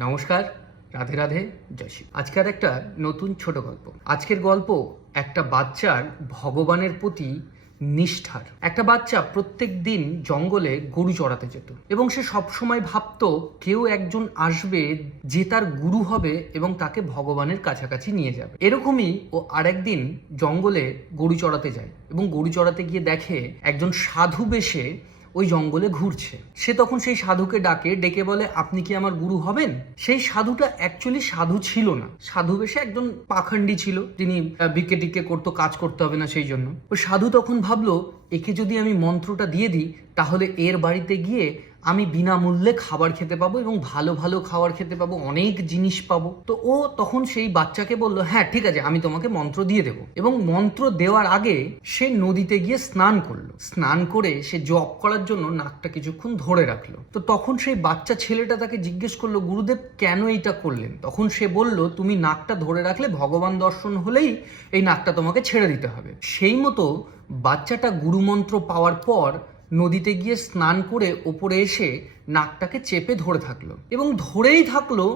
নমস্কার, রাধে রাধে, জয় শ্রী। আজকের একটা নতুন ছোট গল্প। আজকের গল্প একটা বাচ্চার ভগবানের প্রতি নিষ্ঠার। একটা বাচ্চা প্রত্যেক দিন জঙ্গলে গরু চড়াতে যেত এবং সে সবসময় ভাবতো কেউ একজন আসবে যে তার গুরু হবে এবং তাকে ভগবানের কাছাকাছি নিয়ে যাবে। এরকমই ও আরেকদিন জঙ্গলে গরু চড়াতে যায় এবং গরু চড়াতে গিয়ে দেখে একজন সাধু বেশে ওই জঙ্গলে ঘুরছে। সে তখন সেই সাধুকে ডেকে বলে, আপনি কি আমার গুরু হবেন? সেই সাধুটা অ্যাকচুয়ালি সাধু ছিল না, সাধু বেশে একজন পাখণ্ডী ছিল, যিনি ভিক্ষে টিক্ষে করতো, কাজ করতে হবে না সেই জন্য। ওই সাধু তখন ভাবলো, একে যদি আমি মন্ত্রটা দিয়ে দিই তাহলে এর বাড়িতে গিয়ে আমি বিনামূল্যে খাবার খেতে পাবো এবং ভালো ভালো খাবার খেতে পাবো, অনেক জিনিস পাবো। তো ও তখন সেই বাচ্চাকে বলল, হ্যাঁ ঠিক আছে, আমি তোমাকে মন্ত্র দিয়ে দেবো। এবং মন্ত্র দেওয়ার আগে সে নদীতে গিয়ে স্নান করলো। স্নান করে সে জপ করার জন্য নাকটা কিছুক্ষণ ধরে রাখলো। তো তখন সেই বাচ্চা ছেলেটা তাকে জিজ্ঞেস করলো, গুরুদেব কেন এইটা করলেন? তখন সে বলল, তুমি নাকটা ধরে রাখলে ভগবান দর্শন হলেই এই নাকটা তোমাকে ছেড়ে দিতে হবে। সেই মতো বাচ্চাটা গুরুমন্ত্র পাওয়ার পর নদীতে গিয়ে স্নান করে ওপরে এসে নাকটাকে চেপে ধরে থাকলো এবং ধরেই থাকলো।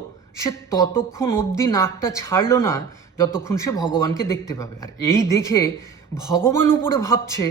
সে ততক্ষণ অবধি নাকটা ছাড়লো না যতক্ষণ সে ভগবানকে দেখতে পাবে। আর এই দেখে ভগবান উপরে ভাবছে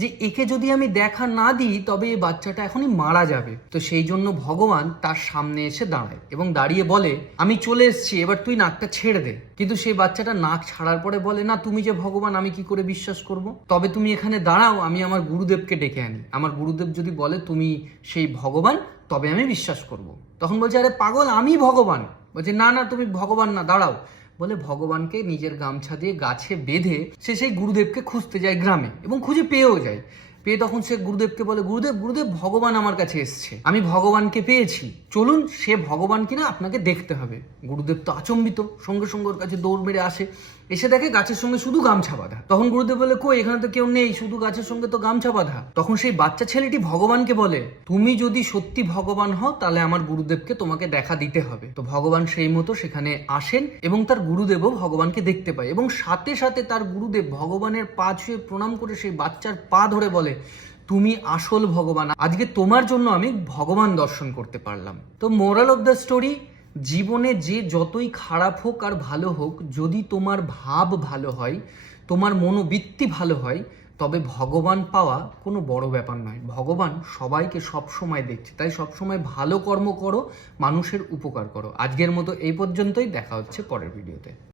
যে একে যদি আমি দেখা না দিই তবে এই বাচ্চাটা এখনই মারা যাবে। তো সেই জন্য ভগবান তার সামনে এসে দাঁড়ায় এবং দাঁড়িয়ে বলে, আমি চলে এসেছি, এবার তুই নাকটা ছেড়ে দে। কিন্তু সেই বাচ্চাটা নাক ছাড়ার পরে বলে, না, তুমি যে ভগবান আমি কি করে বিশ্বাস করব? তবে তুমি এখানে দাঁড়াও, আমি আমার গুরুদেবকে ডেকে আনি। আমার গুরুদেব যদি বলে তুমি সেই ভগবান তবে আমি বিশ্বাস করব। তখন বলছে, আরে পাগল, আমি ভগবান। বলছে, না না, তুমি ভগবান না, দাঁড়াও। বলে ভগবানকে নিজের গামছা দিয়ে গাছে বেঁধে সে সেই গুরুদেবকে খুঁজতে যায় গ্রামে এবং খুঁজে পেয়েও যায়। পেয়ে তখন সে গুরুদেবকে বলে, গুরুদেব গুরুদেব, ভগবান আমার কাছে এসছে, আমি ভগবানকে পেয়েছি, চলুন সে ভগবান কিনা আপনাকে দেখতে হবে। গুরুদেব তো আচম্বিত, সঙ্গে সঙ্গে ওর কাছে দৌড় মেরে আসে, এসে দেখে গাছের সঙ্গে শুধু গামছা বাঁধা। তখন গুরুদেব বলে, কই, এখানে তো কেউ নেই, শুধু গাছের সঙ্গে তো গামছা বাঁধা। তখন সেই বাচ্চা ছেলেটি ভগবানকে বলে, তুমি যদি সত্যি ভগবান হও তাহলে আমার গুরুদেবকে তোমাকে দেখা দিতে হবে। তো ভগবান সেই মতো সেখানে আসেন এবং তার গুরুদেবও ভগবানকে দেখতে পায় এবং সাথে সাথে তার গুরুদেব ভগবানের পা ছুঁয়ে প্রণাম করে সেই বাচ্চার পা ধরে বলে, তুমি আসল ভগবান, আজকে তোমার জন্য আমি ভগবান দর্শন করতে পারলাম। তো মোরাল অফ দ্য স্টোরি, জীবনে যে যতই খারাপ হোক আর ভালো হোক, যদি তোমার ভাব ভালো হয়, তোমার মনোবৃত্তি ভালো হয়, তবে ভগবান পাওয়া কোনো বড় ব্যাপার নয়। ভগবান সবাইকে সব সময় দেখছে, তাই সব সময় ভালো কর্ম করো, মানুষের উপকার করো। আজকের মতো এই পর্যন্তই, দেখা হচ্ছে পরের ভিডিওতে।